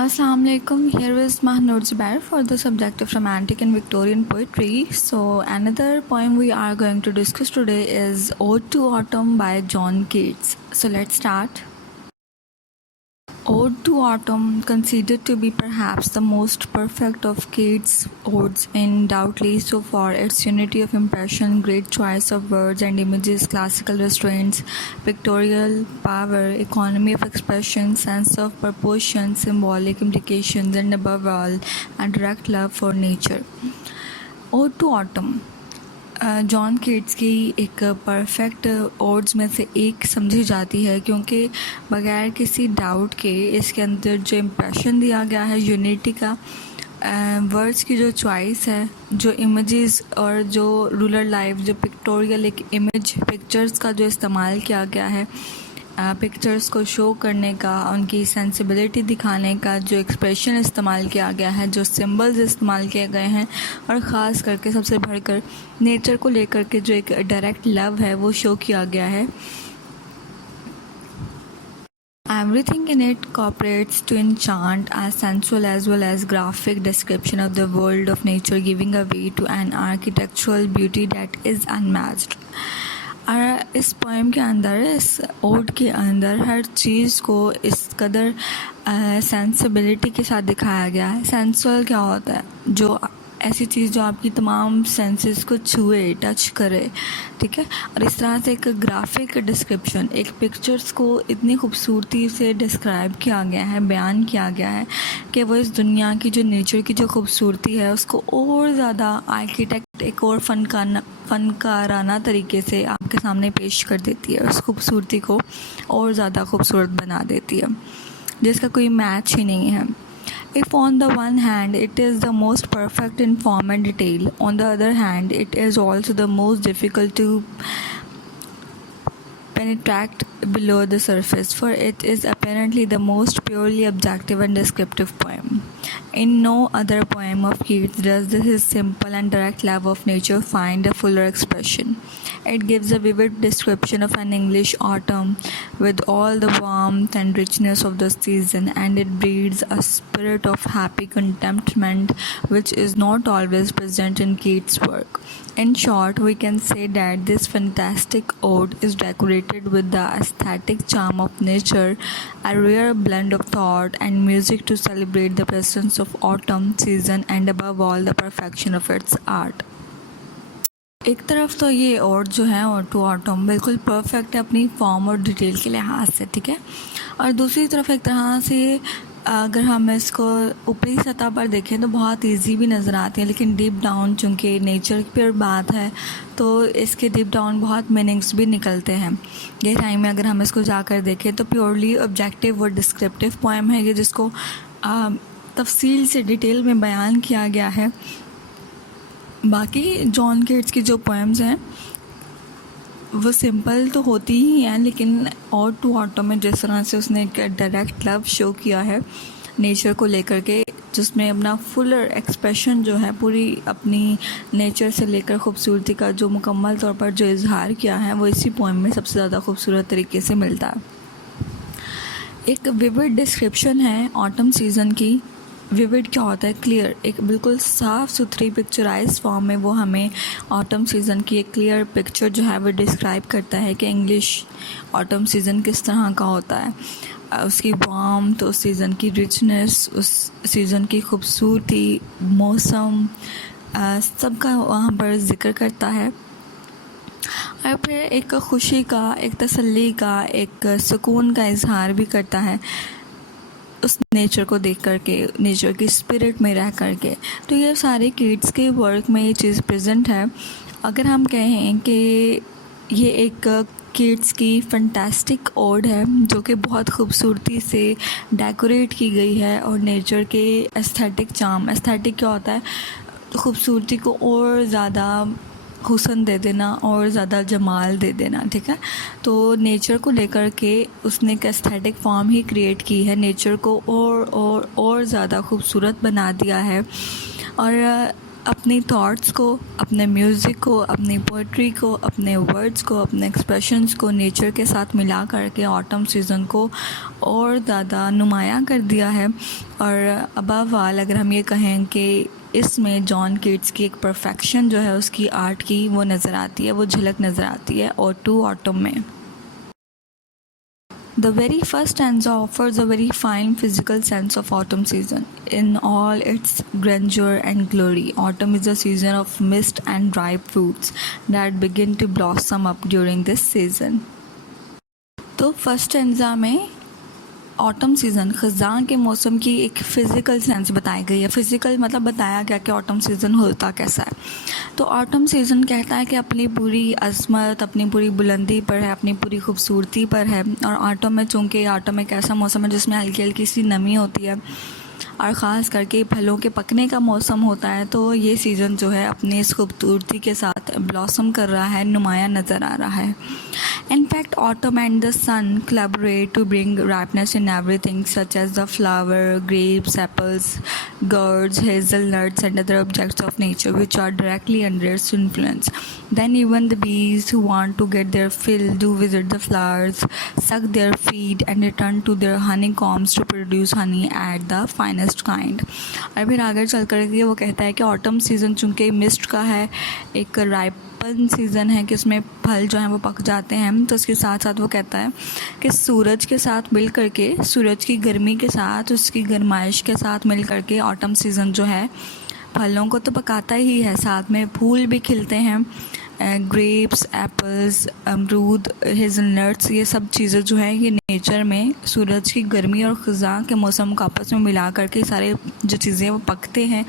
Assalamu alaikum. Here is Mahnur Zubair for the subject of Romantic and Victorian poetry. So another poem we are going to discuss today is Ode to Autumn by John Keats. So let's start. Ode to Autumn, considered to be perhaps the most perfect of Keats' odes, undoubtedly so for its unity of impression, great choice of words and images, classical restraints, pictorial power, economy of expression, sense of proportion, symbolic implications, and above all, a direct love for nature. Ode to Autumn John Keats की एक perfect odds में से एक समझी जाती है क्योंकि बगैर किसी डाउट के इसके अंदर जो इम्प्रेशन दिया गया है यूनिटी का, वर्ड्स की जो चॉइस है, जो इमेजेस और जो रूरल लाइफ, जो पिक्टोरियल एक इमेज पिक्चर्स का जो इस्तेमाल किया गया है, पिक्चर्स को शो करने का, उनकी सेंसिबिलिटी दिखाने का जो एक्सप्रेशन इस्तेमाल किया गया है, जो सिंबल्स इस्तेमाल किए गए हैं, और ख़ास करके सबसे बढ़कर नेचर को लेकर के जो एक डायरेक्ट लव है वो शो किया गया है. Everything in it cooperates to enchant a sensual as well as graphic description of the world of nature, giving a way to an architectural beauty that is unmatched. और इस poem के अंदर, इस ओड के अंदर हर चीज़ को इस कदर सेंसिबिलिटी के साथ दिखाया गया है. सेंसुअल क्या होता है? जो ऐसी चीज़ जो आपकी तमाम सेंसेस को छुए, टच करे, ठीक है. और इस तरह से एक ग्राफिक डिस्क्रिप्शन, एक पिक्चर्स को इतनी खूबसूरती से डिस्क्राइब किया गया है, बयान किया गया है कि वो इस दुनिया की जो नेचर की जो खूबसूरती है उसको और ज़्यादा आर्किटेक्ट एक और फ़नकाराना तरीके से आपके सामने पेश कर देती है. उस खूबसूरती को और ज़्यादा खूबसूरत बना देती है जिसका कोई मैच ही नहीं है. If on the one hand it is the most perfect in form and detail, on the other hand it is also the most difficult to penetrate below the surface, for it is apparently the most purely objective and descriptive poem. In no other poem of Keats does his simple and direct love of nature find a fuller expression. It gives a vivid description of an English autumn with all the warmth and richness of the season, and it breeds a spirit of happy contentment which is not always present in Keats' work. In short, we can say that this fantastic ode is decorated with the aesthetic charm of nature, a rare blend of thought and music to celebrate the presence of autumn season and above all the perfection of its art. एक तरफ तो ये odd जो है odd to autumn बिल्कुल perfect है अपनी form और डिटेल के लिहाज से, ठीक है. और दूसरी तरफ एक तरह से अगर हम इसको ऊपरी सतह पर देखें तो बहुत इजी भी नज़र आती है, लेकिन डीप डाउन चूँकि नेचर पर बात है तो इसके डीप डाउन बहुत मीनिंग्स भी निकलते हैं. गहराई में अगर हम इसको जाकर देखें तो प्योरली ऑब्जेक्टिव और डिस्क्रिप्टिव पोएम है ये, जिसको तफसील से डिटेल में बयान किया गया है. बाकी जॉन कीट्स की जो पोएम्स हैं वो सिंपल तो होती ही हैं, लेकिन ओड टू ऑटम में जिस तरह से उसने एक डायरेक्ट लव शो किया है नेचर को लेकर के, जिसमें अपना फुलर एक्सप्रेशन जो है पूरी अपनी नेचर से लेकर खूबसूरती का जो मुकम्मल तौर पर जो इजहार किया है वो इसी पोएम में सबसे ज़्यादा खूबसूरत तरीके से मिलता है. एक विविड डिस्क्रिप्शन है ऑटम सीज़न की. विविड क्या होता है? क्लियर, एक बिल्कुल साफ़ सुथरी पिक्चराइज फॉर्म में वो हमें ऑटम सीज़न की एक क्लियर पिक्चर जो है वो डिस्क्राइब करता है कि इंग्लिश ऑटम सीज़न किस तरह का होता है, उसकी वार्मथ, उस सीज़न की रिचनेस, उस सीज़न की खूबसूरती, मौसम, सबका वहाँ पर ज़िक्र करता है. और फिर एक खुशी का, एक तसल्ली का, एक सुकून का इजहार भी करता है उस नेचर को देख करके, नेचर की स्पिरिट में रह करके. तो ये सारे कीट्स के वर्क में ये चीज़ प्रेजेंट है. अगर हम कहें कि ये एक कीट्स की फंटास्टिक ओड है जो कि बहुत खूबसूरती से डेकोरेट की गई है और नेचर के एस्थेटिक चार्म, एस्थेटिक क्या होता है? खूबसूरती को और ज़्यादा हुस्न दे देना और ज़्यादा जमाल दे देना, ठीक है. तो नेचर को लेकर के उसने एक एस्थेटिक फॉर्म ही क्रिएट की है, नेचर को और ज़्यादा खूबसूरत बना दिया है. और अपनी थॉट्स को, अपने म्यूज़िक को, अपनी पोइट्री को, अपने वर्ड्स को, अपने एक्सप्रेशंस को नेचर के साथ मिला करके ऑटम सीज़न को और ज़्यादा नुमायाँ कर दिया है। और अबव ऑल अगर हम ये कहें कि इसमें जॉन कीट्स की एक परफेक्शन जो है उसकी आर्ट की वो नज़र आती है, वो झलक नज़र आती है और टू ऑटम में। The very first stanza offers a very fine physical sense of autumn season in all its grandeur and glory. Autumn is a season of mist and ripe fruits that begin to blossom up during this season. तो first stanza में autumn season ख़ज़ां के मौसम की एक physical sense बताई गई है। Physical मतलब बताया गया कि ऑटम सीज़न होता कैसा है। तो ऑटम सीज़न कहता है कि अपनी पूरी अज़मत, अपनी पूरी बुलंदी पर है, अपनी पूरी खूबसूरती पर है। और ऑटम में चूँकि ऑटम एक ऐसा मौसम है जिसमें हल्की हल्की सी नमी होती है और ख़ास करके फलों के पकने का मौसम होता है, तो ये सीज़न जो है अपनी इस खूबसूरती के साथ ब्लॉसम कर रहा है, नुमाया नज़र आ रहा है। In fact, autumn and the sun collaborate to bring ripeness in everything, such as the flower, grapes, apples, gourds, hazelnuts, and other objects of nature, which are directly under its influence. Then even the bees who want to get their fill do visit the flowers, suck their feed, and return to their honeycombs to produce honey at the finest kind. और फिर आगे चल कर वो कहता है कि autumn season चूँकि मिस्ट का है, एक राइपन सीज़न है कि उसमें फल जो हैं वो पक जाते हैं, तो उसके साथ साथ वो कहता है कि सूरज के साथ मिल करके, सूरज की गर्मी के साथ, उसकी गर्माइश के साथ मिल करके ऑटम सीज़न जो है फलों को तो पकाता ही है, साथ में फूल भी खिलते हैं। ग्रेप्स, एप्पल्स, अमरूद, हेज़लनट्स, ये सब चीज़ें जो है ये नेचर में सूरज की गर्मी और ख़ज़ां के मौसम को आपस में मिला करके सारे जो चीज़ें वो पकते हैं।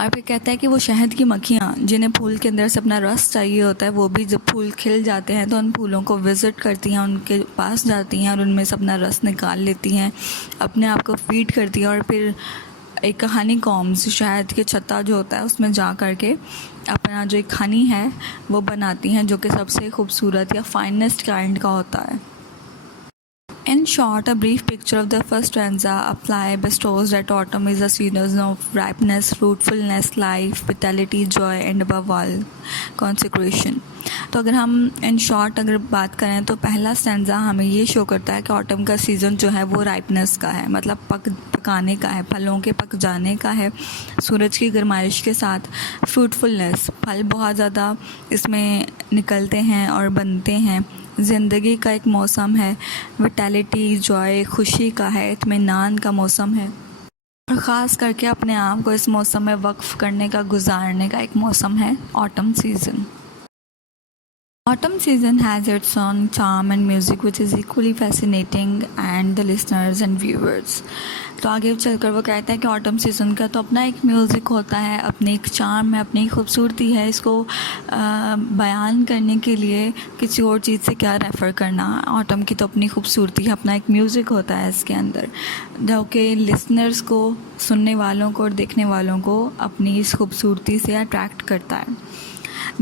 और फिर कहता है कि वो शहद की मक्खियाँ जिन्हें फूल के अंदर से अपना रस चाहिए होता है, वो भी जब फूल खिल जाते हैं तो उन फूलों को विज़िट करती हैं, उनके पास जाती हैं और उनमें से अपना रस निकाल लेती हैं, अपने आप को फीड करती हैं और फिर एक हनी कॉम्स, शहद के छत्ता जो होता है उसमें जा कर के अपना जो एक हनी है वो बनाती हैं, जो कि सबसे खूबसूरत या फाइनेस्ट काइंड का होता है। In short, a brief picture of the first stanza apply bestows that autumn is a season of ripeness, fruitfulness, life, vitality, joy, and above all, consecration. तो अगर हम इन शॉर्ट अगर बात करें तो पहला स्टैंजा हमें ये शो करता है कि ऑटम का सीज़न जो है वो राइपनेस का है, मतलब पकाने का है, फलों के पक जाने का है, सूरज की गर्माइश के साथ फ्रूटफुलनेस, फल बहुत ज़्यादा इसमें निकलते हैं और बनते हैं, ज़िंदगी का एक मौसम है, विटैलिटी, जॉय, खुशी का है, इत्मीनान का मौसम है और ख़ास करके अपने आप को इस मौसम में वक्फ करने का, गुजारने का एक मौसम है autumn season. Autumn season has its own charm and music which is equally fascinating and the listeners and viewers. तो आगे चलकर वो कहता है कि ऑटम सीज़न का तो अपना एक म्यूज़िक होता है, अपनी एक चार्म है, अपनी खूबसूरती है, इसको बयान करने के लिए किसी और चीज़ से क्या रेफ़र करना। ऑटम की तो अपनी खूबसूरती है, अपना एक म्यूज़िक होता है इसके अंदर, जो कि लिसनर्स को, सुनने वालों को और देखने वालों को अपनी इस खूबसूरती से अट्रैक्ट करता है।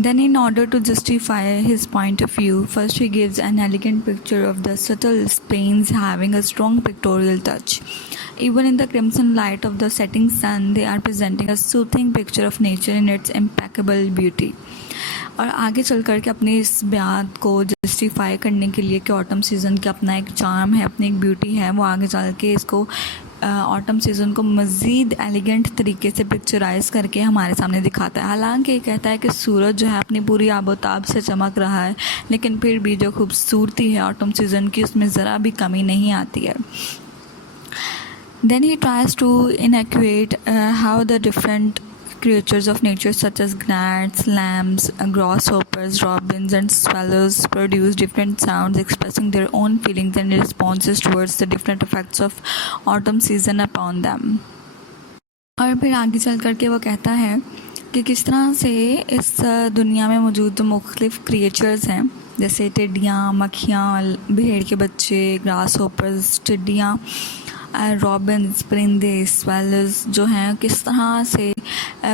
Then, in order to justify his point of view, first he gives an elegant picture of the subtle plains having a strong pictorial touch. Even in the crimson light of the setting sun, they are presenting a soothing picture of nature in its impeccable beauty. और आगे चल कर के अपनी इस बात को justify करने के लिए कि ऑटम सीज़न का अपना एक चार्म है, अपनी एक ब्यूटी है, वो आगे चल के इसको ऑटम सीज़न को मज़ीद एलिगेंट तरीके से पिक्चराइज़ करके हमारे सामने दिखाता है। हालांकि ये कहता है कि सूरज जो है अपनी पूरी आबोताब से चमक रहा है, लेकिन फिर भी जो खूबसूरती है ऑटम सीज़न की उसमें ज़रा भी कमी नहीं आती है। Then he tries to enunciate how the different creatures of nature such as gnats, lambs, grasshoppers, robins and swallows produce different sounds expressing their own feelings and responses towards the different effects of autumn season upon them. और फिर आगे चल कर के वो कहता है कि किस तरह से इस दुनिया में मौजूद मुख्तलिफ़ क्रिएचर्स हैं, जैसे टिड्डियाँ, मक्खियाँ, भेड़ के बच्चे, ग्रास होपर्स, टिड्डियाँ, रॉबिन्स, परिंदे, स्वेलर्स जो हैं, किस तरह से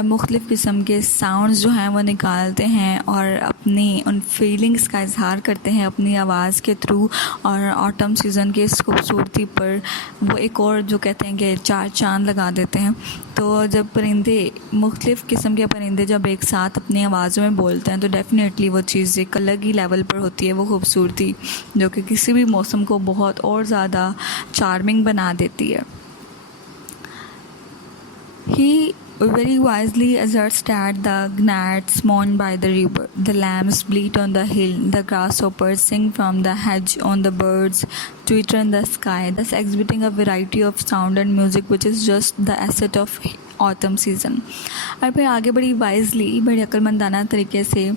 मुख्तलिफ़ किस्म के साउंड्स जो हैं वो निकालते हैं और अपनी उन फीलिंग्स का इज़हार करते हैं अपनी आवाज़ के थ्रू। और ऑटम सीज़न की इस खूबसूरती पर वो एक और जो कहते हैं कि चार चांद लगा देते हैं। तो जब परिंदे, मुख्तलिफ़ किस्म के परिंदे जब एक साथ अपनी आवाज़ों में बोलते हैं तो डेफ़िनेटली वो चीज़ एक अलग ही लेवल पर होती है, वो खूबसूरती जो कि किसी भी मौसम को बहुत और ज़्यादा चार्मिंग बना देती है। He very wisely asserts that the gnats mourn by the river, the lambs bleat on the hill, the grasshoppers sing from the hedge, on the birds twitter in the sky, thus exhibiting a variety of sound and music which is just the asset of autumn season। और फिर आगे बड़ी wisely, बड़ी अक्लमंदाना तरीके से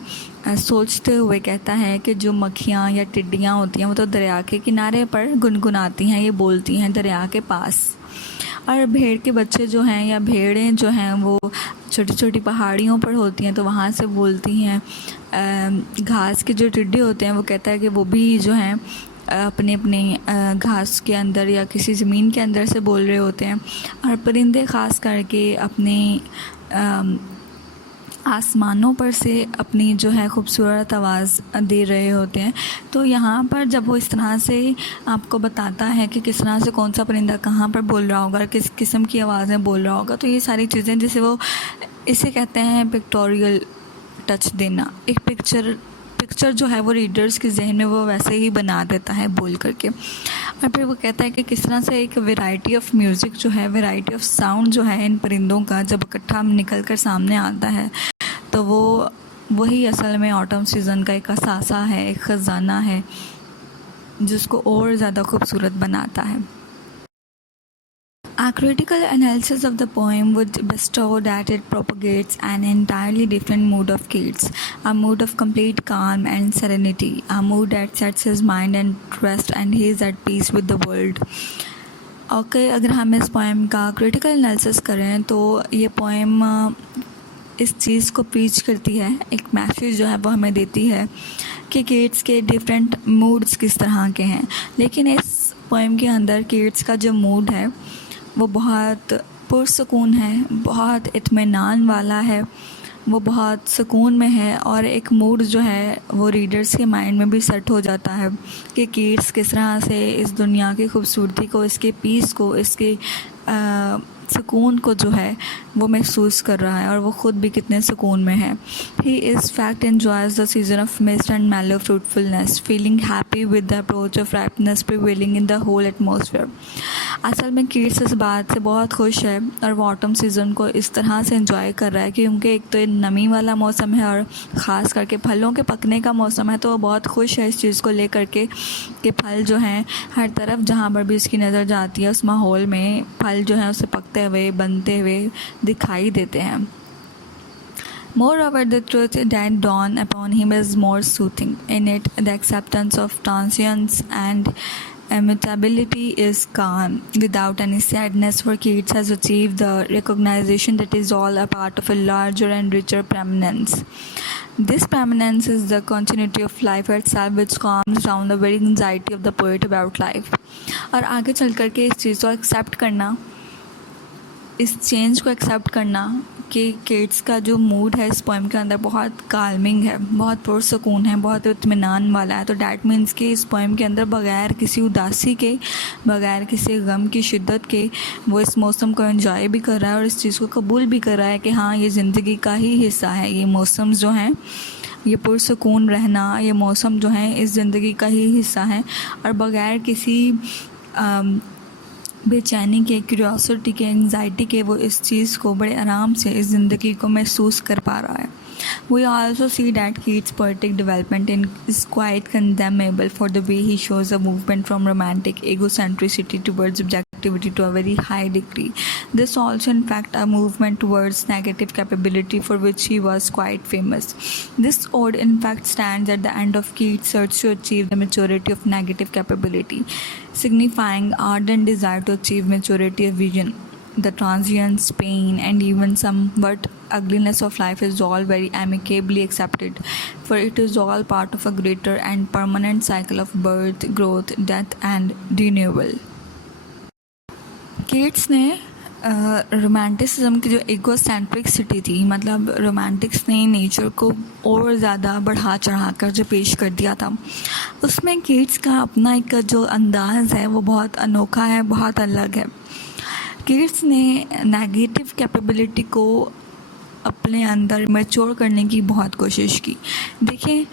सोचते हुए कहता है कि जो मक्खियाँ या टिड्डियाँ होती हैं वो तो दरिया के किनारे पर गुनगुनाती हैं, ये बोलती हैं दरिया के पास। और भेड़ के बच्चे जो हैं या भेड़ें जो हैं वो छोटी छोटी पहाड़ियों पर होती हैं तो वहाँ से बोलती हैं। घास के जो टिड्डे होते हैं वो कहता है कि वो भी जो हैं अपने अपने घास के अंदर या किसी ज़मीन के अंदर से बोल रहे होते हैं। और परिंदे ख़ास करके अपने आसमानों पर से अपनी जो है खूबसूरत आवाज़ दे रहे होते हैं। तो यहाँ पर जब वो इस तरह से आपको बताता है कि किस तरह से कौन सा परिंदा कहाँ पर बोल रहा होगा, किस किस्म की आवाज़ में बोल रहा होगा, तो ये सारी चीज़ें जिसे वो इसे कहते हैं पिक्टोरियल टच देना। एक पिक्चर जो है वो रीडर्स के जहन में वो वैसे ही बना देता है बोल करके। और फिर वो कहता है कि किस तरह से एक वैरायटी ऑफ म्यूज़िक जो है, वैरायटी ऑफ साउंड जो है इन परिंदों का जब इकट्ठा निकल कर सामने आता है तो वही असल में ऑटम सीज़न का एक असासा है, एक ख़जाना है जिसको और ज़्यादा खूबसूरत बनाता है। A critical analysis of the poem would bestow that it propagates an entirely different mood of Keats, a mood of complete calm and serenity, a mood that sets his mind at rest and he is at peace with the world। Okay, अगर हम इस poem का critical analysis करें तो ये poem इस चीज़ को preach करती है, एक मैसेज जो है वो हमें देती है कि कीट्स के डिफरेंट मूड्स किस तरह के हैं। लेकिन इस पोएम के अंदर कीट्स का जो मूड है वो बहुत पुरसकून है, बहुत इत्मीनान वाला है, वो बहुत सुकून में है। और एक मूड जो है वो रीडर्स के माइंड में भी सेट हो जाता है कि कीट्स किस तरह से इस दुनिया की खूबसूरती को, इसके पीस को, इसके सुकून को जो है वो महसूस कर रहा है और वो ख़ुद भी कितने सुकून में है। He is fact enjoys the season of mist and mellow fruitfulness, feeling happy with the approach of ripeness prevailing in the whole atmosphere. असल में कीट्स इस बात से बहुत खुश है और वो ऑटम सीज़न को इस तरह से एंजॉय कर रहा है क्योंकि एक तो ये नमी वाला मौसम है और ख़ास करके फलों के पकने का मौसम है। तो वो बहुत खुश है इस चीज़ को लेकर के कि फल जो हैं हर तरफ जहाँ पर भी इसकी नज़र जाती है उस माहौल में फल जो हैं उसे पकते हुए, बनते हुए दिखाई देते हैं। Moreover, the truth that dawned upon him is more soothing. In it, the acceptance of transience and immutability is calm, without any sadness, for Keats has achieved the recognition that is all a part of a larger and richer permanence. This permanence is the continuity of life itself, which calms down the very anxiety of the poet about life. और आगे चल कर के इस चीज़ को accept करना, इस change को एक्सेप्ट करना कि कीट्स का जो मूड है इस पोएम के अंदर बहुत काल्मिंग है, बहुत पुरसकून है, बहुत इत्मीनान वाला है। तो डैट मीन्स कि इस पोएम के अंदर बग़ैर किसी उदासी के, बग़ैर किसी गम की शिद्दत के वो इस मौसम को एंजॉय भी कर रहा है और इस चीज़ को कबूल भी कर रहा है कि हाँ, ये ज़िंदगी का ही हिस्सा है। ये मौसम जो हैं, ये पुरसकून रहना, ये मौसम जो है इस ज़िंदगी का ही हिस्सा है। और बग़ैर किसी बेचैनी के, क्यूरियोसिटी के, एंजाइटी के वो इस चीज़ को बड़े आराम से इस ज़िंदगी को महसूस कर पा रहा है। We also see that Keats' poetic development is quite condemnable for the way he shows a movement from romantic egocentricity towards objectivity to a very high degree. This also in fact a movement towards negative capability for which he was quite famous. This ode in fact stands at the end of Keats' search to achieve the maturity of negative capability, signifying ardent desire to achieve maturity of vision. The transience, pain, and even somewhat ugliness of life is all very amicably accepted, for it is all part of a greater and permanent cycle of birth, growth, death, and renewal. Keats ने romanticism की जो एगोसेंट्रिसिटी थी, मतलब Romantics ने nature को और ज़्यादा बढ़ा चढ़ा कर जो पेश कर दिया था, उसमें कीट्स का अपना एक जो अंदाज़ है वो बहुत अनोखा है, बहुत अलग है। कीट्स ने नेगेटिव कैपेबिलिटी को अपने अंदर मैच्योर करने की बहुत कोशिश की। देखिए,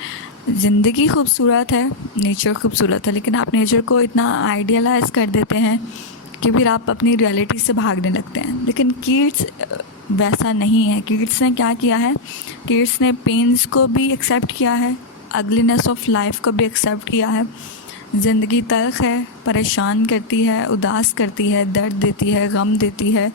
ज़िंदगी खूबसूरत है, नेचर खूबसूरत है, लेकिन आप नेचर को इतना आइडियलाइज कर देते हैं कि फिर आप अपनी रियलिटी से भागने लगते हैं। लेकिन कीट्स वैसा नहीं है। कीट्स ने क्या किया है, कीट्स ने पेन्स को भी एक्सेप्ट किया है, अगलीनेस ऑफ लाइफ को भी एक्सेप्ट किया है। ज़िंदगी तल्ख है, परेशान करती है, उदास करती है, दर्द देती है, गम देती है,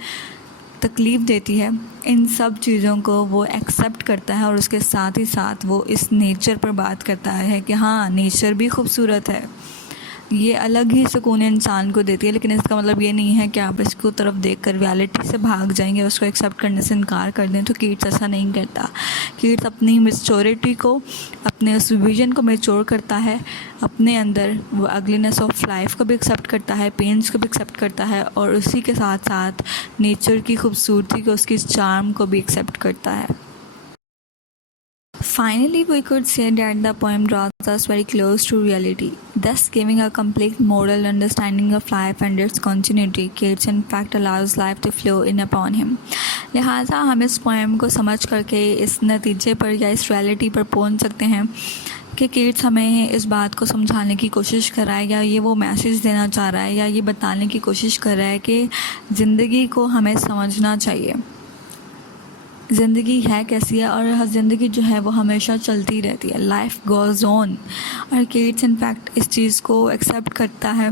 तकलीफ़ देती है। इन सब चीज़ों को वो एक्सेप्ट करता है और उसके साथ ही साथ वो इस नेचर पर बात करता है कि हाँ, नेचर भी खूबसूरत है। ये अलग ही सुकून इंसान को देती है, लेकिन इसका मतलब ये नहीं है कि आप इसको तरफ देखकर रियलिटी से भाग जाएंगे, उसको एक्सेप्ट करने से इनकार कर दें। तो कीट्स ऐसा नहीं करता। कीट्स अपनी मैच्योरिटी को, अपने उस विजन को मैच्योर करता है अपने अंदर। वो अगलीनेस ऑफ लाइफ को भी एक्सेप्ट करता है, पेन्स को भी एक्सेप्ट करता है, और उसी के साथ साथ नेचर की खूबसूरती को, उसकी चार्म को भी एक्सेप्ट करता है। Finally, we could say that the poem draws us very close to reality, thus giving a complete moral understanding of life and its continuity. Keats in fact allows life to flow in upon him. लिहाजा हम इस poem को समझ करके इस नतीजे पर या इस रियलिटी पर पहुंच सकते हैं कि कीट्स हमें इस बात को समझाने की कोशिश कर रहा है, या ये वो मैसेज देना चाह रहा है, या ये बताने की कोशिश कर रहा है कि ज़िंदगी को हमें समझना चाहिए। ज़िंदगी है कैसी है, और ज़िंदगी जो है वो हमेशा चलती रहती है, लाइफ गोज़ ऑन। और कीट्स इनफैक्ट इस चीज़ को एक्सेप्ट करता है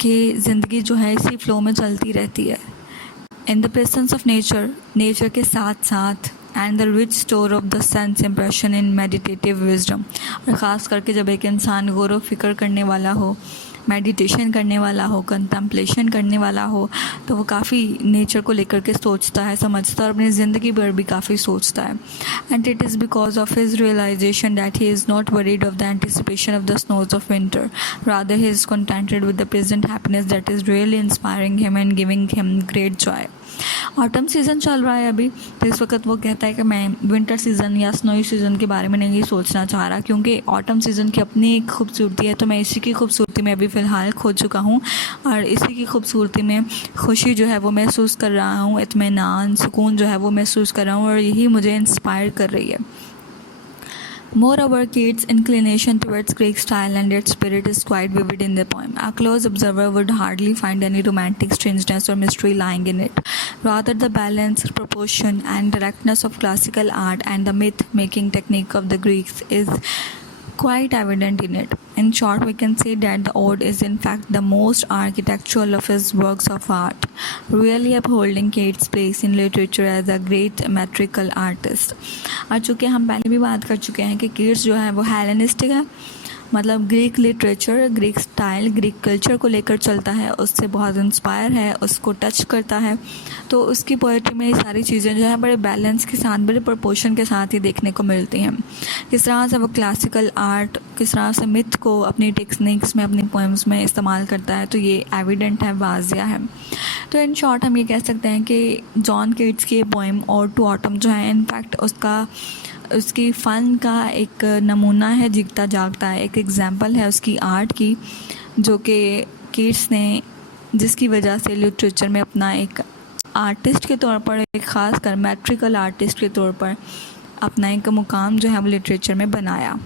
कि ज़िंदगी जो है इसी फ्लो में चलती रहती है। In the presence of nature, nature के साथ साथ, and the rich store of the sense impression in meditative wisdom. और ख़ास करके जब एक इंसान गौर व फिक्र करने वाला हो, मेडिटेशन करने वाला हो, कंटेम्पलेशन करने वाला हो, तो वो काफ़ी नेचर को लेकर के सोचता है, समझता है, और अपनी ज़िंदगी पर भी काफ़ी सोचता है। And it is because of his realisation that he is not worried of the anticipation of the snows of winter, rather he is contented with the present happiness that is really inspiring him and giving him great joy. Autumn season चल रहा है अभी, तो इस वक्त वो कहता है कि मैं विंटर सीज़न या स्नोई सीज़न के बारे में नहीं सोचना चाह रहा, क्योंकि ऑटम सीज़न की अपनी एक खूबसूरती है। तो मैं इसी की खूबसूरती में अभी फ़िलहाल खो चुका हूँ, और इसी की खूबसूरती में खुशी जो है वो महसूस कर रहा हूँ, इत्मीनान, सुकून जो है वो महसूस कर रहा हूँ, और यही मुझे इंस्पायर कर रही है। Moreover, Keats' inclination towards Greek style and its spirit is quite vivid in the poem. A close observer would hardly find any romantic strangeness or mystery lying in it. Rather, the balance, proportion, and directness of classical art and the myth-making technique of the Greeks is quite evident in it. In short, we can say that the Ode is in fact the most architectural of his works of art, really upholding Keats' place in literature as a great metrical artist. और चूँकि हम पहले भी बात कर चुके हैं कि कीट्स जो है वो हेलेनिस्टिक है, मतलब Greek literature, Greek style, Greek culture को लेकर चलता है, उससे बहुत इंस्पायर है, उसको टच करता है। तो उसकी पोएट्री में ये सारी चीज़ें जो है बड़े बैलेंस के साथ, बड़े प्रपोर्शन के साथ ही देखने को मिलती हैं। किस तरह से वो क्लासिकल आर्ट, किस तरह से मिथ को अपनी टेक्निक्स में, अपनी पोएम्स में इस्तेमाल करता है, तो ये एविडेंट है, वाजिया है। तो इन शॉर्ट हम ये कह सकते हैं कि जॉन कीट्स की पोएम और टू ऑटम जो है इनफैक्ट उसकी फ़न का एक नमूना है, जीता जागता है, एक एग्जाम्पल है उसकी आर्ट की, जो कि कीट्स ने, जिसकी वजह से लिटरेचर में अपना एक आर्टिस्ट के तौर पर, एक ख़ास कर मैट्रिकल आर्टिस्ट के तौर पर अपना एक मुकाम जो है वो लिटरेचर में बनाया।